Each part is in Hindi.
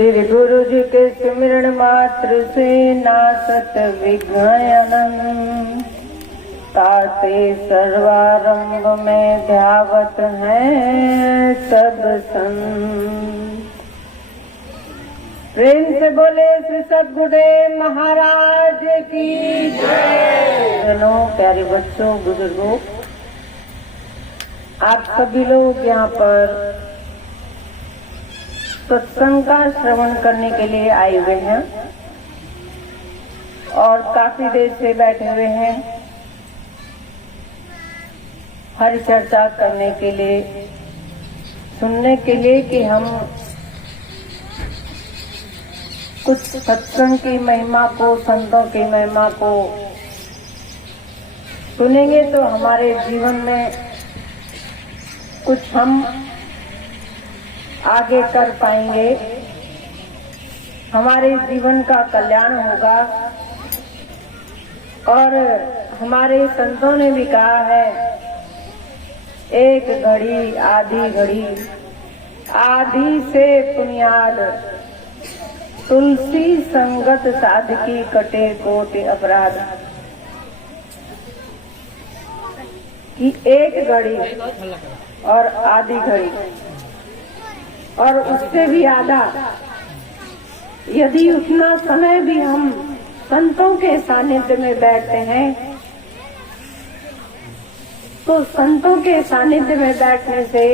श्री गुरु जी के सिमरण मात्र से नासत विघ्न ताते सर्वारंभ में ध्यावत है सब संत। प्रेम से बोले श्री सद्गुरुदेव महाराज की जय। प्यारे बच्चों, बुजुर्गों, आप सभी लोग यहाँ पर सत्संग का श्रवण करने के लिए आए हुए हैं और काफी देर से बैठे हुए हैं हरि चर्चा करने के लिए, सुनने के लिए कि हम कुछ सत्संग की महिमा को, संतों की महिमा को सुनेंगे तो हमारे जीवन में कुछ हम आगे कर पाएंगे, हमारे जीवन का कल्याण होगा। और हमारे संतों ने भी कहा है, एक घड़ी आधी घड़ी, आधी से बुनियाद, तुलसी संगत साधकी कटे कोटि अपराध। कि एक घड़ी और आधी घड़ी और उससे भी आधा, यदि उतना समय भी हम संतों के सानिध्य में बैठते हैं तो संतों के सानिध्य में बैठने से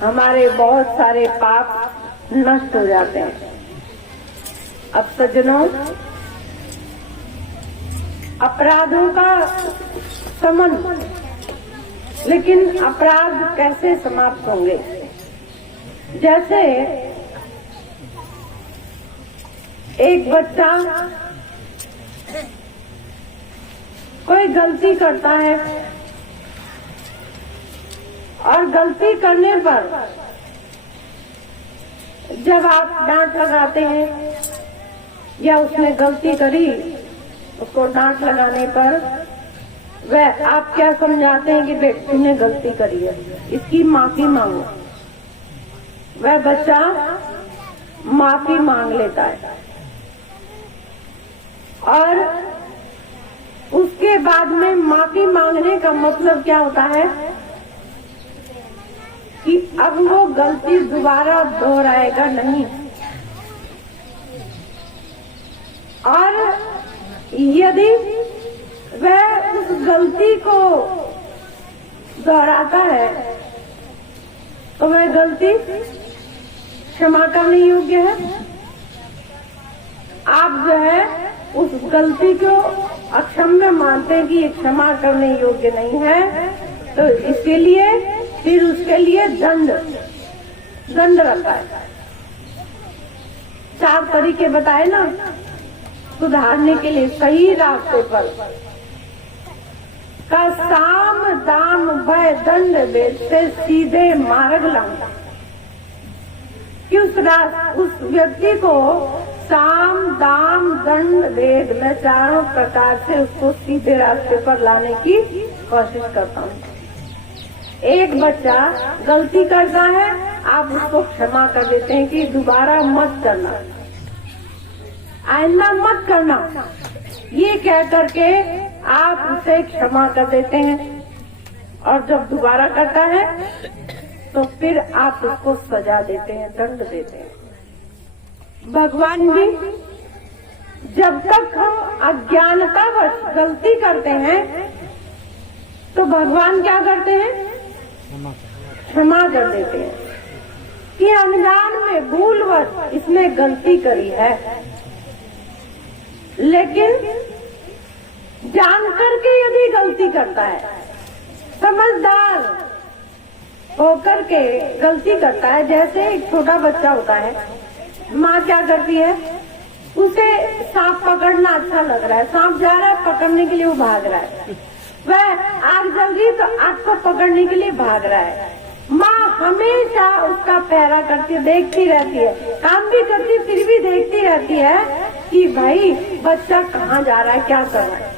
हमारे बहुत सारे पाप नष्ट हो जाते हैं। अब सज्जनों, अपराधों का शमन, लेकिन अपराध कैसे समाप्त होंगे? जैसे एक बच्चा कोई गलती करता है और गलती करने पर जब आप डांट लगाते हैं या उसने गलती करी, उसको डांट लगाने पर वह आप क्या समझाते हैं कि बेटी ने गलती करी है, इसकी माफी मांगो। वह बच्चा माफी मांग लेता है और उसके बाद में माफी मांगने का मतलब क्या होता है कि अब वो गलती दोबारा दोहराएगा नहीं। और यदि वह उस गलती को दोहराता है तो वह गलती क्षमा करने योग्य है। आप जो है उस गलती को अक्षम्य मानते हैं कि ये क्षमा करने योग्य नहीं है, तो इसके लिए फिर उसके लिए दंड रखा है। 4 तरीके बताए ना सुधारने के लिए, सही रास्ते पर का साम दाम भय दंड वेद से सीधे मार्ग लाऊंगा। कि उस व्यक्ति को साम दाम दंड वेद में चारों प्रकार से उसको सीधे रास्ते पर लाने की कोशिश करता हूँ। एक बच्चा गलती करता है, आप उसको क्षमा कर देते हैं कि दोबारा मत करना, आइंदा मत करना, ये कह करके आप उसे क्षमा कर देते हैं। और जब दोबारा करता है तो फिर आप उसको सजा देते हैं, दंड देते हैं। भगवान भी जब तक हम अज्ञानतावश गलती करते हैं तो भगवान क्या करते हैं? क्षमा कर देते हैं कि अनजान में भूलवश इसने गलती करी है। लेकिन जानकर के यदि गलती करता है, समझदार होकर के गलती करता है, जैसे एक छोटा बच्चा होता है, माँ क्या करती है, उसे सांप पकड़ना अच्छा लग रहा है, सांप जा रहा है पकड़ने के लिए, वो भाग रहा है, वह आग जल रही तो आग को पकड़ने के लिए भाग रहा है। माँ हमेशा उसका पहरा करती, देखती रहती है, काम भी करती फिर भी देखती रहती है कि भाई बच्चा कहाँ जा रहा है, क्या कर रहा है।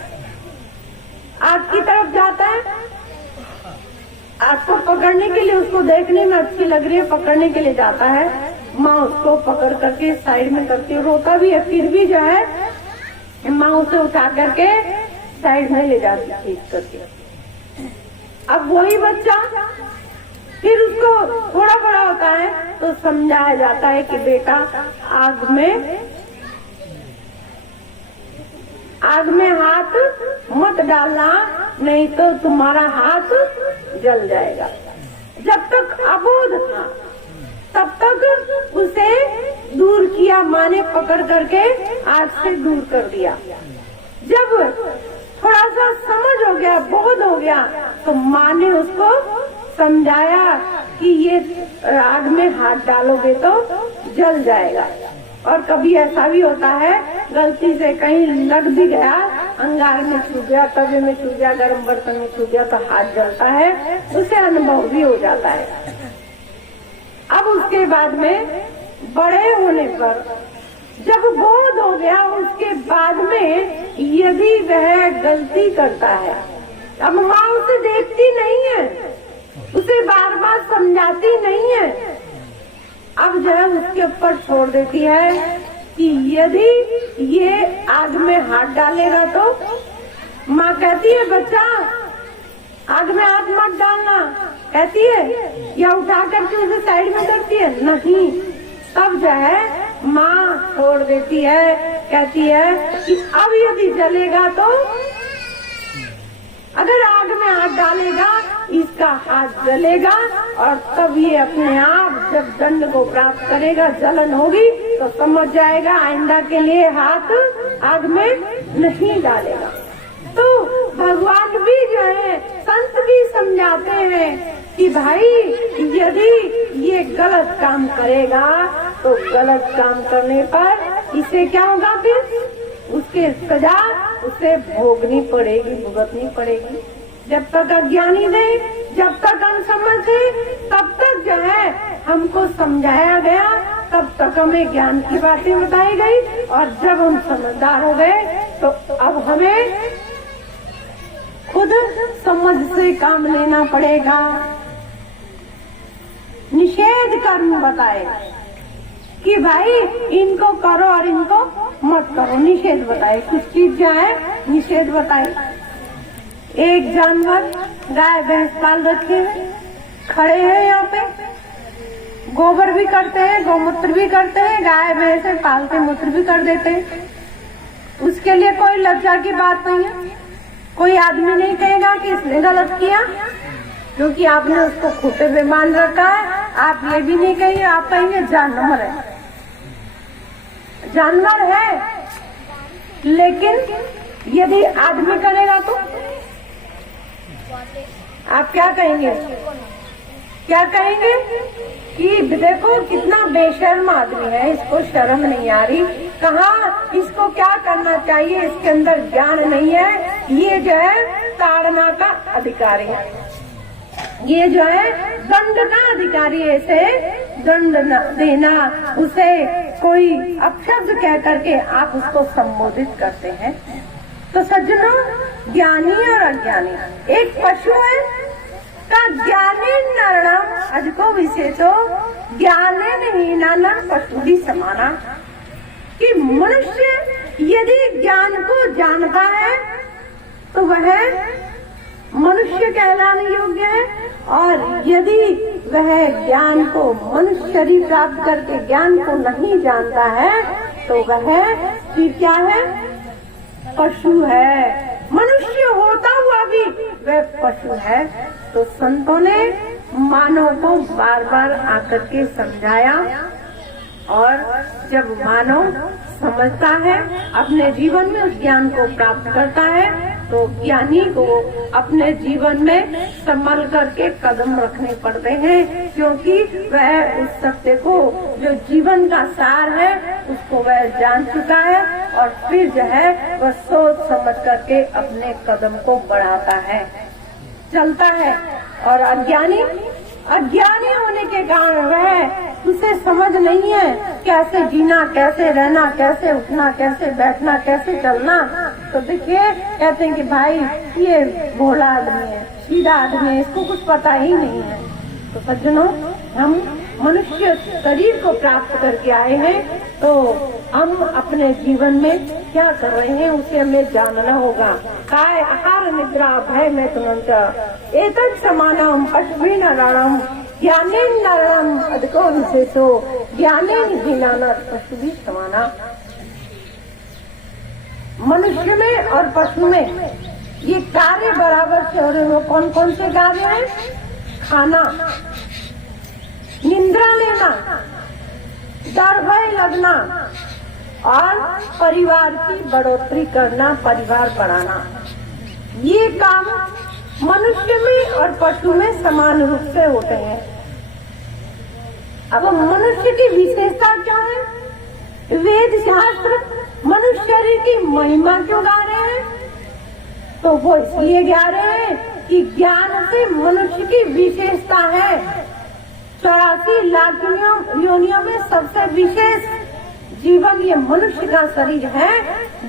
आग की तरफ जाता है, आग को पकड़ने के लिए, उसको देखने में अच्छी लग रही है, पकड़ने के लिए जाता है, माँ उसको पकड़ करके साइड में करके रोता भी है, फिर भी जो है माँ उसे उठा करके साइड में ले जाती खींच करके। अब वही बच्चा फिर उसको थोड़ा बड़ा होता है तो समझाया जाता है कि बेटा आग में हाथ मत डालना, नहीं तो तुम्हारा हाथ जल जाएगा। जब तक अबोध था तब तक उसे दूर किया, माँ ने पकड़ करके आग से दूर कर दिया। जब थोड़ा सा समझ हो गया, बोध हो गया, तो माँ ने उसको समझाया कि ये आग में हाथ डालोगे तो जल जाएगा। और कभी ऐसा भी होता है गलती से कहीं लग भी गया, अंगार में छू गया, तवे में छू गया, गर्म बर्तन में छू गया तो हाथ जलता है, उसे अनुभव भी हो जाता है। अब उसके बाद में बड़े होने पर जब बोध हो गया, उसके बाद में यदि वह गलती करता है, अब माँ उसे देखती नहीं है, उसे बार बार समझाती नहीं है, अब जो है उसके ऊपर छोड़ देती है कि यदि ये आग में हाथ डालेगा तो माँ कहती है बच्चा आग में हाथ मत डालना, कहती है, या उठा करके उसे साइड में करती है, नहीं। तब जो है माँ छोड़ देती है, कहती है कि अब यदि जलेगा तो अगर आग में हाथ डालेगा इसका हाथ जलेगा, और तब ये अपने आप जब दंड को प्राप्त करेगा, जलन होगी तो समझ जाएगा आइंदा के लिए हाथ आग में नहीं डालेगा। तो भगवान भी जो है, संत भी समझाते हैं कि भाई यदि ये गलत काम करेगा तो गलत काम करने पर इसे क्या होगा, फिर उसके सजा उसे भोगनी पड़ेगी, भुगतनी पड़ेगी। जब तक अज्ञानी थे, जब तक अनसमझ थे, तब तक जो है हमको समझाया गया, तब तक हमें ज्ञान की बातें बताई गई, और जब हम समझदार हो गए तो अब हमें खुद समझ से काम लेना पड़ेगा। निषेध कर्म बताए कि भाई इनको करो और इनको मत करो, निषेध बताए। कुछ चीज जो है निषेध बताए। एक जानवर गाय भैंस पाल रखे हैं, खड़े हैं यहाँ पे, गोबर भी करते हैं, गौमूत्र भी करते हैं, गाय भैंस पालते मूत्र भी कर देते हैं। उसके लिए कोई लज्जा की बात नहीं है, कोई आदमी नहीं कहेगा कि इसने गलत किया क्योंकि आपने उसको खूंटे पे बांध रखा है। आप ये भी नहीं कहेंगे, आप कहेंगे जानवर है, जानवर है। लेकिन यदि आदमी करेगा तो आप क्या कहेंगे, क्या कहेंगे कि देखो कितना बेशर्म आदमी है, इसको शर्म नहीं आ रही, कहाँ इसको क्या करना चाहिए, इसके अंदर ज्ञान नहीं है, ये जो है ताड़ना का अधिकारी है, ये जो है दंड का अधिकारी है, इसे दंड देना, उसे कोई अपशब्द कह करके आप उसको संबोधित करते हैं। तो सज्जनों, ज्ञानी और अज्ञानी एक पशु है का ज्ञानी नरणम अधिको विशेषो ज्ञाने नहीं नाना पशु समाना, कि मनुष्य यदि ज्ञान को जानता है तो वह मनुष्य कहलाने योग्य है, और यदि वह ज्ञान को मनुष्य शरीर प्राप्त करके ज्ञान को नहीं जानता है तो वह फिर क्या है, पशु है। मनुष्य होता हुआ भी वह पशु है। तो संतों ने मानव को बार बार आकर के समझाया, और जब मानव समझता है, अपने जीवन में उस ज्ञान को प्राप्त करता है, तो ज्ञानी को अपने जीवन में संभल करके कदम रखने पड़ते हैं, क्योंकि वह उस सत्य को जो जीवन का सार है उसको वह जान चुका है, और फिर जो है वह सोच समझ करके अपने कदम को बढ़ाता है, चलता है। और अज्ञानी होने के कारण वह उसे समझ नहीं है कैसे जीना, कैसे रहना, कैसे उठना, कैसे बैठना, कैसे चलना। तो देखिए कहते हैं कि भाई ये भोला आदमी है, सीधा आदमी है, इसको कुछ पता ही नहीं है। तो सज्जनों, हम मनुष्य शरीर को प्राप्त करके आए हैं, तो हम अपने जीवन में क्या कर रहे हैं उसे हमें जानना होगा। काय आहार निद्रा भय में तुरंत एतत् समानम पशुभिः नराणाम ज्ञानेन नराणाम अधिको विशेषो ज्ञानेन हीनाना पशुभिः समाना। मनुष्य में और पशु में ये कार्य बराबर से हो रहे। वो कौन कौन से कार्य हैं? खाना, निद्रा लेना, डर भय लगना और परिवार की बढ़ोतरी करना, परिवार बढ़ाना। ये काम मनुष्य में और पशु में समान रूप से होते हैं। अब मनुष्य की विशेषता क्या है? वेद शास्त्र मनुष्य शरीर की महिमा क्यों गा रहे हैं? तो वो इसलिए गा रहे हैं कि ज्ञान से मनुष्य की विशेषता है। 84 लाख योनियों में सबसे विशेष जीवन ये मनुष्य का शरीर है।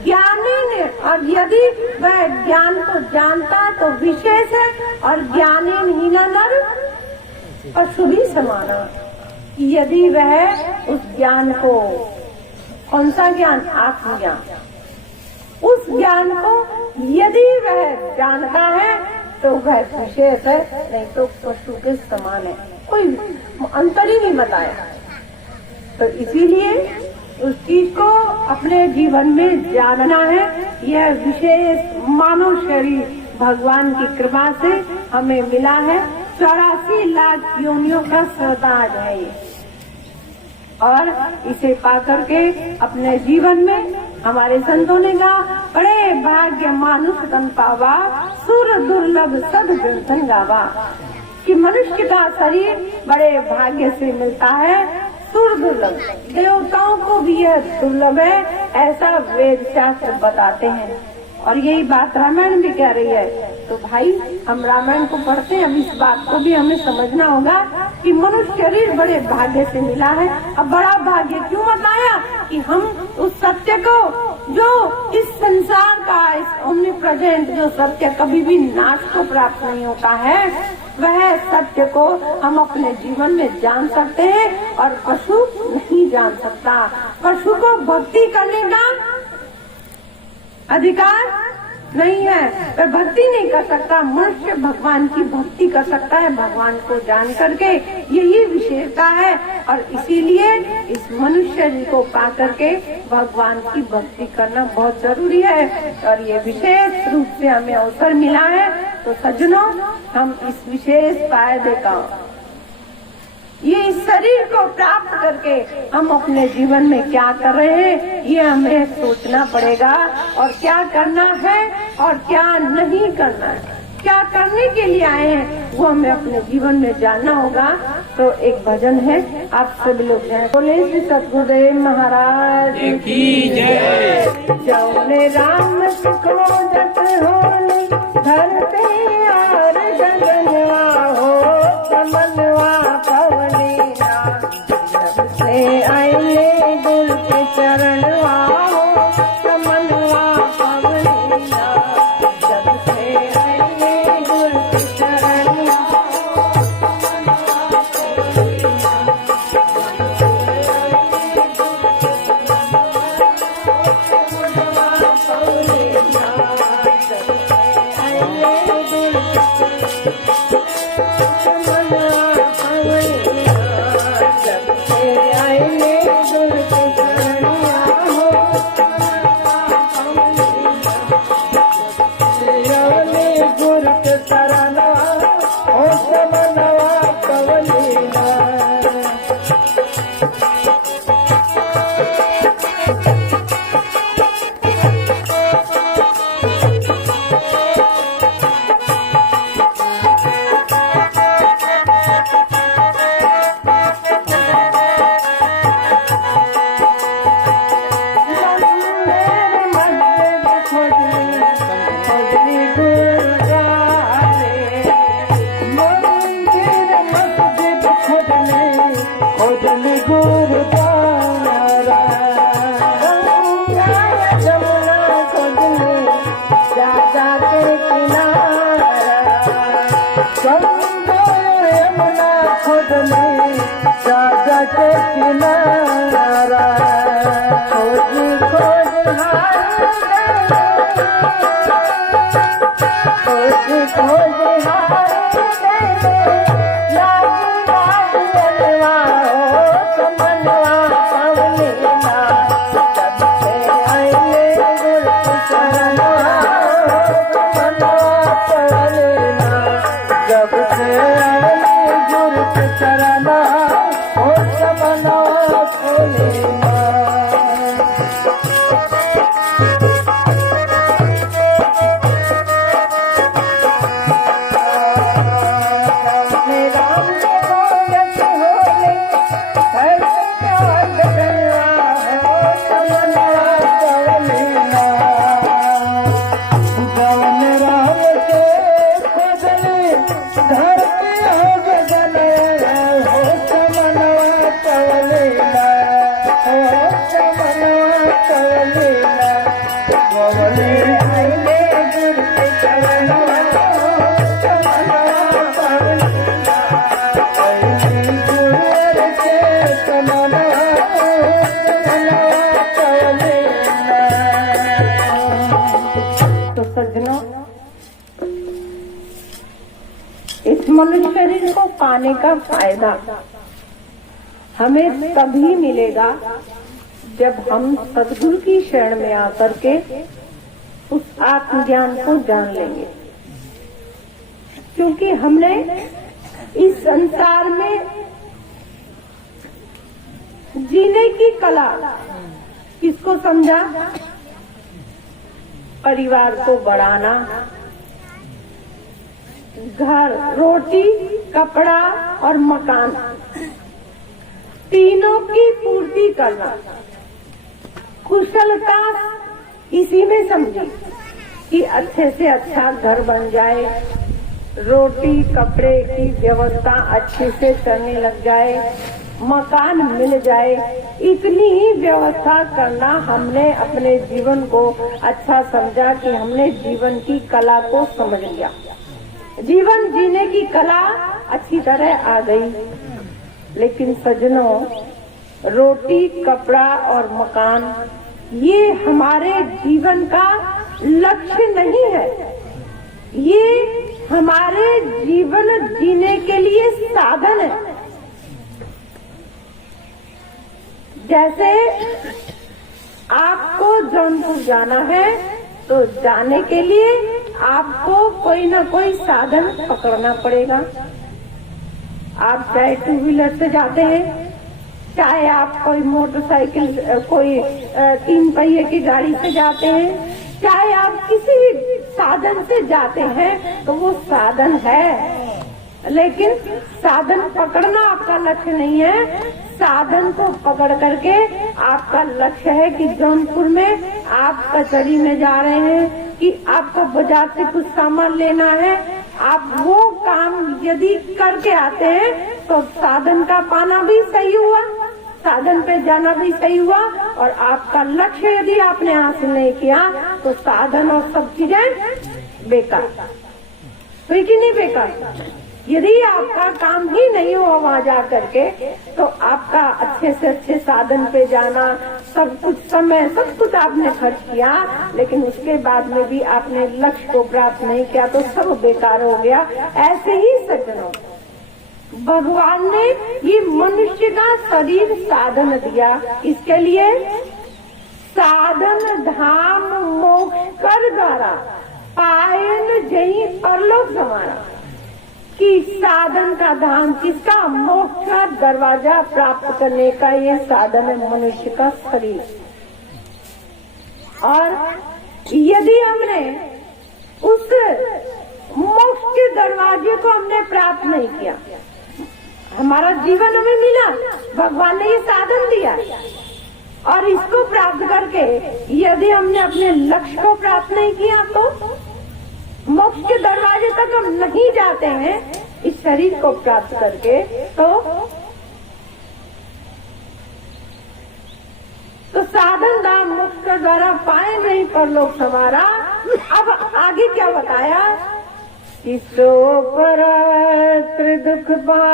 ज्ञानी ने, और यदि वह ज्ञान को जानता है तो विशेष है, और ज्ञानी हीना नर पशु भी समाना। यदि वह उस ज्ञान को, कौन सा ज्ञान? आत्मज्ञान, उस ज्ञान को यदि वह जानता है तो वह विशेष है, नहीं तो पशु के समान है। कोई अंतर ही नहीं बताया। तो इसीलिए उस चीज को अपने जीवन में जानना है। यह विशेष मानव शरीर भगवान की कृपा से हमें मिला है। 84 लाख योनियों का सरताज है ये, और इसे पाकर के अपने जीवन में हमारे संतों ने कहा, बड़े भाग्य मानुष तन पावा सुर दुर्लभ सद ग्रंथन गावा। कि मनुष्य का शरीर बड़े भाग्य से मिलता है, सुर दुर्लभ, देवताओं को भी यह दुर्लभ है, ऐसा वेद शास्त्र बताते हैं। और यही बात रामायण भी कह रही है। तो भाई हम रामायण को पढ़ते हैं, अब इस बात को भी हमें समझना होगा कि मनुष्य शरीर बड़े भाग्य से मिला है। अब बड़ा भाग्य क्यों बताया? कि हम उस सत्य को, जो इस संसार का, इस ओमनी प्रेजेंट जो सत्य कभी भी नाश को प्राप्त नहीं होता है, वह सत्य को हम अपने जीवन में जान सकते हैं, और पशु नहीं जान सकता। पशु को भक्ति करने का अधिकार नहीं है, वह भक्ति नहीं कर सकता। मनुष्य भगवान की भक्ति कर सकता है, भगवान को जान करके। यही विशेषता है, और इसीलिए इस मनुष्य शरीर को पा करके भगवान की भक्ति करना बहुत जरूरी है। और ये विशेष रूप से हमें अवसर मिला है। तो सज्जनों, हम इस विशेष फायदे का, ये इस शरीर को प्राप्त करके हम अपने जीवन में क्या कर रहे हैं, ये हमें सोचना पड़ेगा। और क्या करना है और क्या नहीं करना है, क्या करने के लिए आए हैं, वो हमें अपने जीवन में जानना होगा। तो एक भजन है, आप सभी लोग जाएं। बोले श्री सतगुरुदेव महाराज की जय। जौने राम सुख मोदक होनी, धरती और गगनवा हो, समनवा पवनीना। जब से आए गुरु के चरणवा हो, समनवा पवनीना। जब से आए गुरु के चरणवा हो, खोज खोज हार खोज खोज हार मनुष्य शरीर को पाने का फायदा हमें तभी मिलेगा जब हम सद्गुरु की शरण में आकर के उस आत्मज्ञान को जान लेंगे। क्योंकि हमने इस संसार में जीने की कला किसको समझा? परिवार को बढ़ाना, घर, रोटी, कपड़ा और मकान, तीनों की पूर्ति करना। कुशलता इसी में समझी कि अच्छे से अच्छा घर बन जाए, रोटी कपड़े की व्यवस्था अच्छे से करने लग जाए, मकान मिल जाए, इतनी ही व्यवस्था करना हमने अपने जीवन को अच्छा समझा कि हमने जीवन की कला को समझ लिया। जीवन जीने की कला अच्छी तरह आ गई। लेकिन सज्जनों, रोटी कपड़ा और मकान ये हमारे जीवन का लक्ष्य नहीं है, ये हमारे जीवन जीने के लिए साधन है। जैसे आपको जौनपुर जाना है तो जाने के लिए आपको कोई न कोई साधन पकड़ना पड़ेगा। आप चाहे टू व्हीलर से जाते हैं, चाहे आप कोई मोटरसाइकिल कोई 3 पहिए की गाड़ी से जाते हैं, चाहे आप किसी भी साधन से जाते हैं, तो वो साधन है। लेकिन साधन पकड़ना आपका लक्ष्य नहीं है। साधन को पकड़ करके आपका लक्ष्य है कि जौनपुर में आप कचहरी में जा रहे हैं, कि आपको बाजार से कुछ सामान लेना है। आप वो काम यदि करके आते हैं तो साधन का पाना भी सही हुआ, साधन पे जाना भी सही हुआ, और आपका लक्ष्य यदि आपने हासिल नहीं किया तो साधन और सब चीजें बेकार। तो कि नहीं बेकार? यदि आपका काम ही नहीं हुआ वहाँ जा करके, तो आपका अच्छे से अच्छे साधन पे जाना, सब कुछ समय सब कुछ आपने खर्च किया, लेकिन उसके बाद में भी आपने लक्ष्य को प्राप्त नहीं किया तो सब बेकार हो गया। ऐसे ही सज्जनों, भगवान ने ये मनुष्य का शरीर साधन दिया, इसके लिए साधन धाम मोक्ष कर द्वारा पायन जही परलोक समाना, कि साधन का धाम किसका? मोक्ष का दरवाजा प्राप्त करने का ये साधन है मनुष्य का शरीर। और यदि हमने उस मोक्ष के दरवाजे को हमने प्राप्त नहीं किया, हमारा जीवन हमें मिला, भगवान ने ये साधन दिया, और इसको प्राप्त करके यदि हमने अपने लक्ष्य को प्राप्त नहीं किया तो मोक्ष के दरवाजे तक हम नहीं जाते हैं इस शरीर को प्राप्त करके, तो साधन धाम मोक्ष के द्वारा पाए नहीं परलोक सवारा। अब आगे क्या बताया? इसो पर त्रिदुख पावहीं,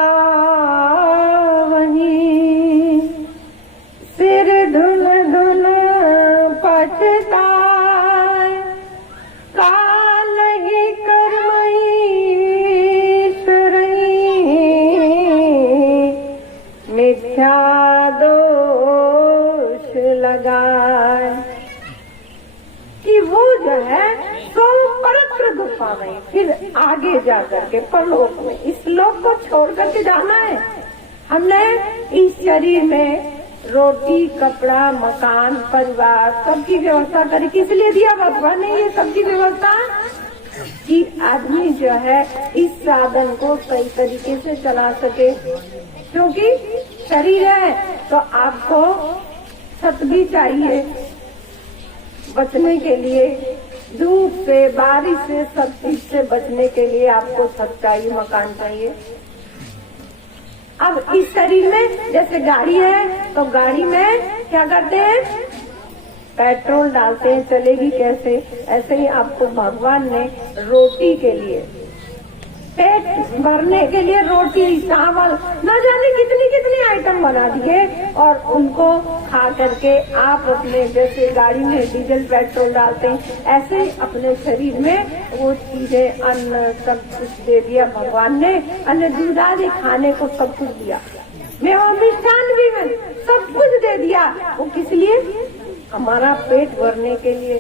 सिर धुन धुन लगाए कि वो जो है सो परत्र दुख पावे। फिर आगे जाकर के परलोक में इस लोक को छोड़ करके जाना है। हमने इस शरीर में रोटी, कपड़ा, मकान, परिवार सबकी व्यवस्था करी। किस लिए दिया भगवान ने ये सबकी व्यवस्था? कि आदमी जो है इस साधन को सही तरीके से चला सके। क्योंकि शरीर है तो आपको छत भी चाहिए बचने के लिए, धूप से, बारिश से, सब चीज से बचने के लिए आपको छत चाहिए, मकान चाहिए। अब इस शरीर में जैसे गाड़ी है तो गाड़ी में क्या करते हैं? पेट्रोल डालते हैं, चलेगी कैसे? ऐसे ही आपको भगवान ने रोटी के लिए, पेट भरने के लिए रोटी, चावल, न जाने कितनी कितनी आइटम बना दिए और उनको खा करके आप अपने जैसे गाड़ी में डीजल पेट्रोल डालते हैं ऐसे ही अपने शरीर में वो चीजें, अन्न सब कुछ दे दिया भगवान ने। अन्न, दूध आदि खाने को सब कुछ दिया, मेवा मिष्ठान भी में सब कुछ दे दिया। वो किस लिए? हमारा पेट भरने के लिए।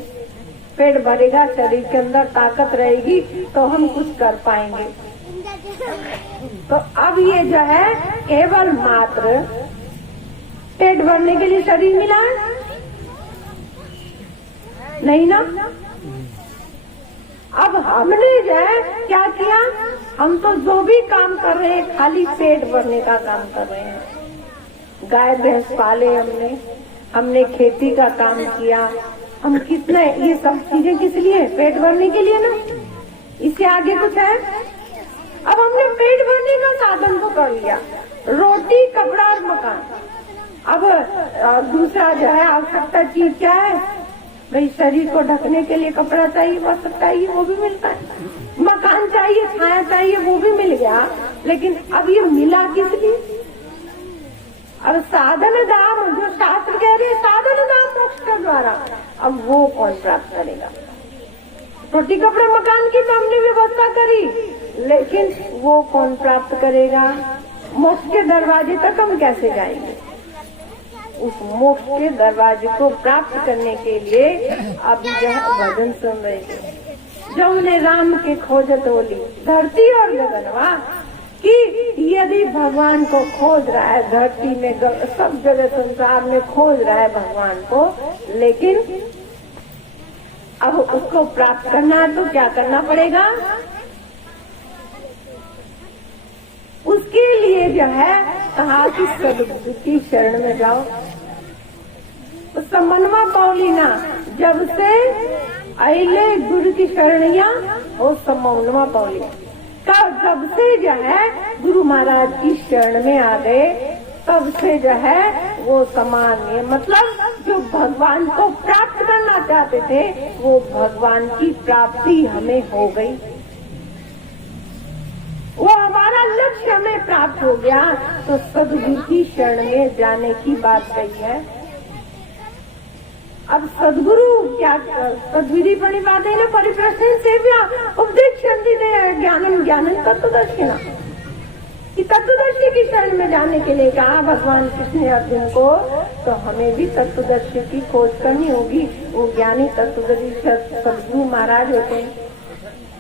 पेट भरेगा, शरीर के अंदर ताकत रहेगी तो हम कुछ कर पाएंगे। तो अब ये जो है केवल मात्र पेट भरने के लिए शरीर मिला है? नहीं ना। अब हमने जो है क्या किया? हम तो जो भी काम कर रहे हैं खाली पेट भरने का काम कर रहे हैं। गाय भैंस पाले हमने खेती का काम किया, हम कितने, ये सब चीजें किस लिए? पेट भरने के लिए ना। इससे आगे कुछ है? अब हमने पेट भरने का साधन तो कर लिया, रोटी, कपड़ा और मकान। अब दूसरा जो है आवश्यकता चीज क्या है? भाई शरीर को ढकने के लिए कपड़ा चाहिए, वस्त्र चाहिए, वो भी मिलता है। मकान चाहिए, छाया चाहिए, वो भी मिल गया। लेकिन अब ये मिला किस लिए? अब साधन दाम, जो शास्त्र कह रहे हैं साधन दाम मोक्ष के द्वारा, अब वो कौन प्राप्त करेगा? रोटी, कपड़ा, मकान की तो हमने व्यवस्था करी, लेकिन वो कौन प्राप्त करेगा? मोक्ष के दरवाजे तक हम कैसे जाएंगे? उस मोक्ष के दरवाजे को प्राप्त करने के लिए अभी जो है भजन सुन रहे थे। जो उन्हें राम के खोजत होली धरती और गगनवा, कि यदि भगवान को खोज रहा है धरती में, सब जगह संसार में खोज रहा है भगवान को, लेकिन अब उसको प्राप्त करना है तो क्या करना पड़ेगा? उसके लिए जो है कहा कि सद्गुरु की शरण में जाओ। तो समन्वा पौलीना, जब से अले गुरु की शरणिया वो समन्वा पौली, जब से जो है गुरु महाराज की शरण में आ गए तब से जो है वो सामान्य, मतलब जो भगवान को प्राप्त करना चाहते थे वो भगवान की प्राप्ति हमें हो गई। वो हमारा लक्ष्य हमें प्राप्त हो गया। तो सद्गुरु की शरण में जाने की बात कही है। अब सदगुरु क्या सद्विधि प्रणिपाते न परिप्रश्न सेव्या उपदेक्षन्ति ज्ञानम ज्ञानम तत्वदर्शिना, कि तत्वदर्शी की शरण में जाने के लिए कहा भगवान कृष्ण ने अर्जुन को। तो हमें भी तत्वदर्शी की खोज करनी होगी। वो ज्ञानी तत्वदर्शी सद्गुरु महाराज होते हैं।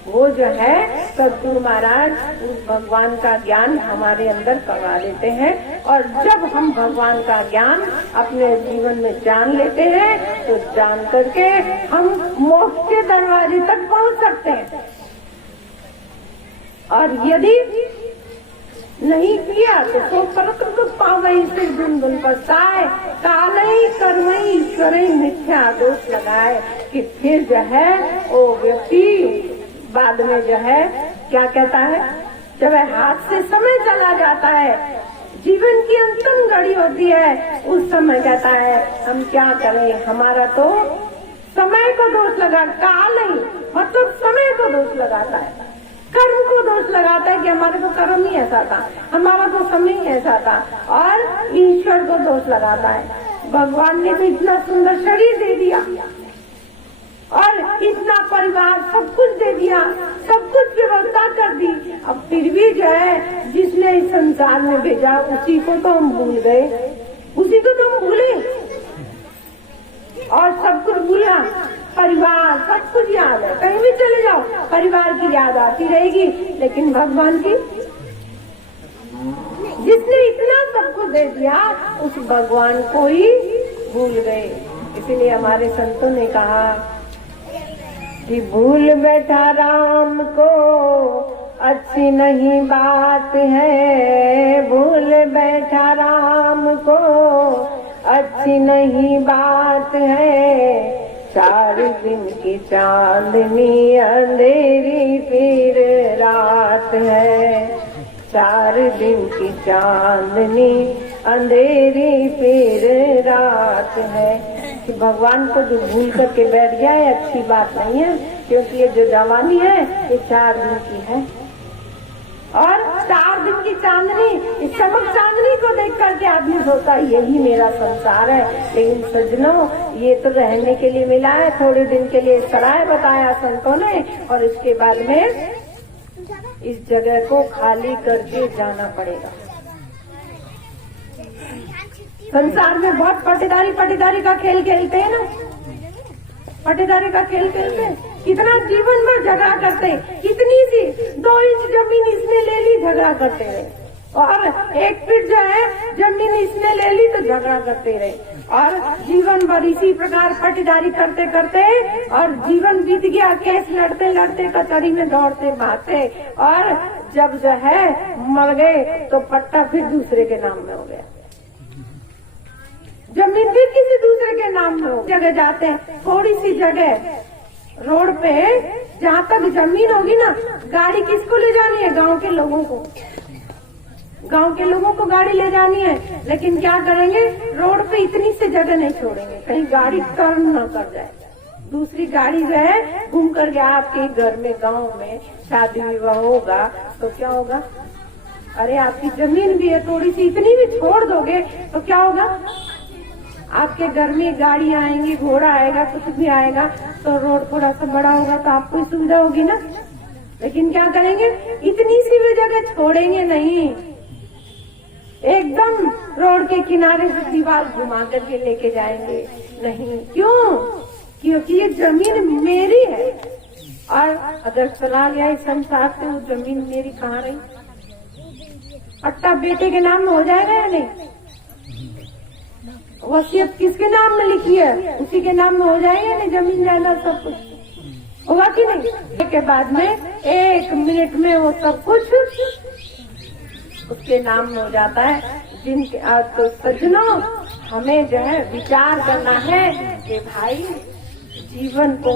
वो जो है सद्गुरु महाराज उस भगवान का ज्ञान हमारे अंदर करवा देते हैं। और जब हम भगवान का ज्ञान अपने जीवन में जान लेते हैं तो जान करके हम मोक्ष के दरवाजे तक पहुंच सकते हैं। और यदि नहीं किया तो परत्र पावई से गुनगुन पछताए, कालई कर्मई ईश्वरई मिथ्या दोष लगाए, कि फिर जो है वो व्यक्ति बाद में जो है क्या कहता है, जब हाथ से समय चला जाता है, जीवन की अंतिम घड़ी होती है, उस समय कहता है हम क्या करें, हमारा तो समय को दोष लगा, काल ही मतलब समय को दोष लगाता है, कर्म को दोष लगाता है कि हमारे तो कर्म ही ऐसा था, हमारा तो समय ही ऐसा था, और ईश्वर को दोष लगाता है। भगवान ने तो इतना सुंदर शरीर दे दिया और इतना परिवार सब कुछ दे दिया, सब कुछ व्यवस्था कर दी, अब फिर भी जो है जिसने इस संसार में भेजा उसी को तो हम भूल गए, उसी को तो हम भूले। ख्याल है, कहीं भी चले जाओ परिवार की याद आती रहेगी, लेकिन भगवान की, जिसने इतना सब कुछ दे दिया उस भगवान को ही भूल गए। इसीलिए हमारे संतों ने कहा कि भूल बैठा राम को अच्छी नहीं बात है, भूल बैठा राम को अच्छी नहीं बात है, 4 दिन की चांदनी अंधेरी फिर रात है, 4 दिन की चांदनी अंधेरी फिर रात है। कि भगवान को जो भूल करके बैठ गया है अच्छी बात नहीं है, क्योंकि ये जो जवानी है ये 4 दिन की है, और 4 दिन की चांदनी, इस चमक चांदनी को देख करके आदमी सोचता है यही मेरा संसार है। लेकिन सज्जनों, ये तो रहने के लिए मिला है, थोड़े दिन के लिए सराय बताया संतों ने, और इसके बाद में इस जगह को खाली करके जाना पड़ेगा। संसार में बहुत पटेदारी का खेल खेलते हैं ना, पटेदारी का खेल खेलते हैं, कितना जीवन भर झगड़ा करते हैं, कितनी सी 2 इंच जमीन इसने ले ली झगड़ा करते रहे, और 1 फीट जो है जमीन इसने ले ली तो झगड़ा करते रहे, और जीवन भर इसी प्रकार पटेदारी करते करते और जीवन बीत गया, केस लड़ते लड़ते कचहरी में दौड़ते भागते, और जब जो है मर गए तो पट्टा फिर दूसरे के नाम में हो गया, जमीन भी किसी दूसरे के नाम में हो। जगह जाते हैं, थोड़ी सी जगह रोड पे जहाँ तक जमीन होगी ना, गाड़ी किसको ले जानी है? गांव के लोगों को, गांव के लोगों को गाड़ी ले जानी है। लेकिन क्या करेंगे, रोड पे इतनी सी जगह नहीं छोड़ेंगे कहीं गाड़ी टर्न न कर जाए, दूसरी गाड़ी जो है घूम करके आपके घर में, गांव में शादी विवाह होगा तो क्या होगा? अरे आपकी जमीन भी है थोड़ी सी, इतनी भी छोड़ दोगे तो क्या होगा? आपके घर में गाड़ी आएंगी, घोड़ा आएगा, कुछ भी आएगा, तो रोड थोड़ा सा बड़ा होगा तो आपको ही सुविधा होगी ना। लेकिन क्या करेंगे, इतनी सी भी जगह छोड़ेंगे नहीं, एकदम रोड के किनारे से दीवार घुमा करके लेके जाएंगे नहीं। क्यों? क्योंकि ये जमीन मेरी है, और अगर चला गया इस संसार से वो जमीन मेरी कहाँ रही? पट्टा बेटे के नाम में हो जाएगा या नहीं? वसीयत किसके नाम में लिखी है उसी के नाम में हो जाएगा नहीं, जमीन जायदाद सब कुछ होगा कि नहीं? के बाद में 1 मिनट में वो सब कुछ उसके नाम में हो जाता है। जिनके तो सज्जनों, हमें जो है विचार करना है कि भाई जीवन को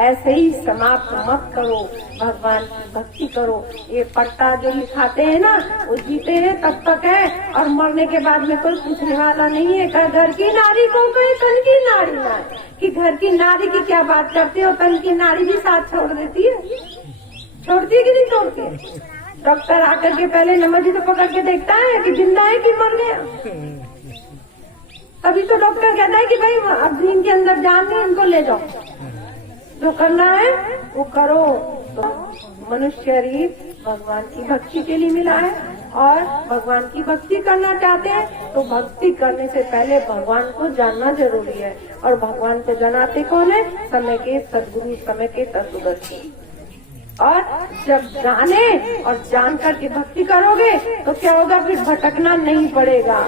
ऐसे ही समाप्त मत करो, भगवान की भक्ति करो। ये पट्टा जो लिखाते हैं ना, वो जीते हैं तब तक है, और मरने के बाद में कोई पूछने वाला नहीं है। घर की नारी को कहे तन की नारी ना, कि घर की नारी की क्या बात करते हो, तन की नारी भी साथ छोड़ देती है, छोड़ती है कि नहीं छोड़ती है? डॉक्टर आकर के पहले नमज तो पकड़ के देखता है कि जिंदा है कि मर गया। अभी तो डॉक्टर कहता है कि भाई अब इनके अंदर जान नहीं, इनको ले जाओ, जो करना है वो करो। तो मनुष्य शरीर भगवान की भक्ति के लिए मिला है, और भगवान की भक्ति करना चाहते हैं तो भक्ति करने से पहले भगवान को जानना जरूरी है। और भगवान को जनाते कौन है? समय के सद्गुरु, समय के तत्वदर्शी। और जब जाने और जान करके भक्ति करोगे तो क्या होगा? फिर भटकना नहीं पड़ेगा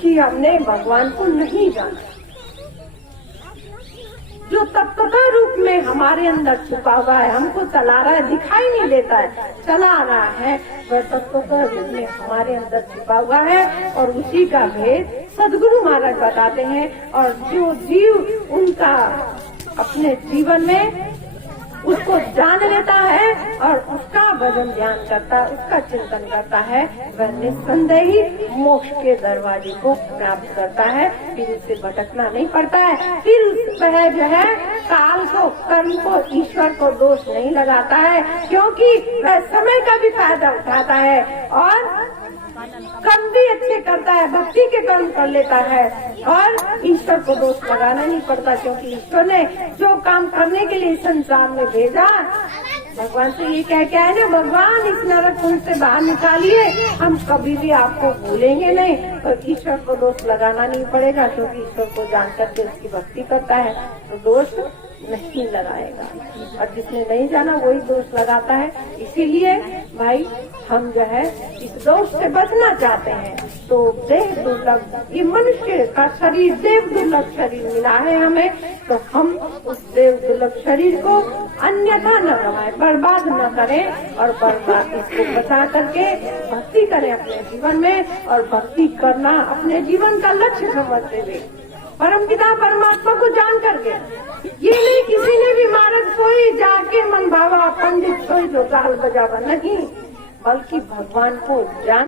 कि हमने भगवान को नहीं जाना। जो तत्वता रूप में हमारे अंदर छुपा हुआ है, हमको चला रहा है, दिखाई नहीं देता है, चला रहा है, वह तत्वता रूप में हमारे अंदर छुपा हुआ है। और उसी का भेद सद्गुरु महाराज बताते हैं। और जो जीव उनका अपने जीवन में उसको जान लेता है और उसका भजन ध्यान करता है, उसका चिंतन करता है, वह निस्संदेह ही मोक्ष के दरवाजे को प्राप्त करता है। फिर उससे भटकना नहीं पड़ता है। फिर वह जो है काल को, कर्म को, ईश्वर को दोष नहीं लगाता है, क्योंकि वह समय का भी फायदा उठाता है और कर्म भी अच्छे करता है, भक्ति के कर्म कर लेता है, और ईश्वर को दोष लगाना नहीं पड़ता, क्योंकि ईश्वर ने जो काम करने के लिए संसार में भेजा भगवान से ये कह के आए ना, भगवान इस नरक कुंड से बाहर निकालिए, हम कभी भी आपको भूलेंगे नहीं। और ईश्वर को दोष लगाना नहीं पड़ेगा, क्योंकि ईश्वर को जान करके उसकी भक्ति करता है तो दोष नहीं लगाएगा, और जिसने नहीं जाना वही दोष लगाता है। इसीलिए भाई हम जो है इस दोष से बचना चाहते हैं, तो देव दुर्लभ, ये मनुष्य का शरीर देव दुर्लभ शरीर मिला है हमें, तो हम उस देव दुर्लभ शरीर को अन्यथा न गवाएं, बर्बाद न करें, और बर्बाद इसको बचा करके भक्ति करें अपने जीवन में। और भक्ति करना अपने जीवन का लक्ष्य समझते हुए, परम पिता परमात्मा को जान करके, ये नहीं किसी ने भी महाराज सोई जाके मन भावा पंडित सोई जो ताल बजावा, नहीं, बल्कि भगवान को जान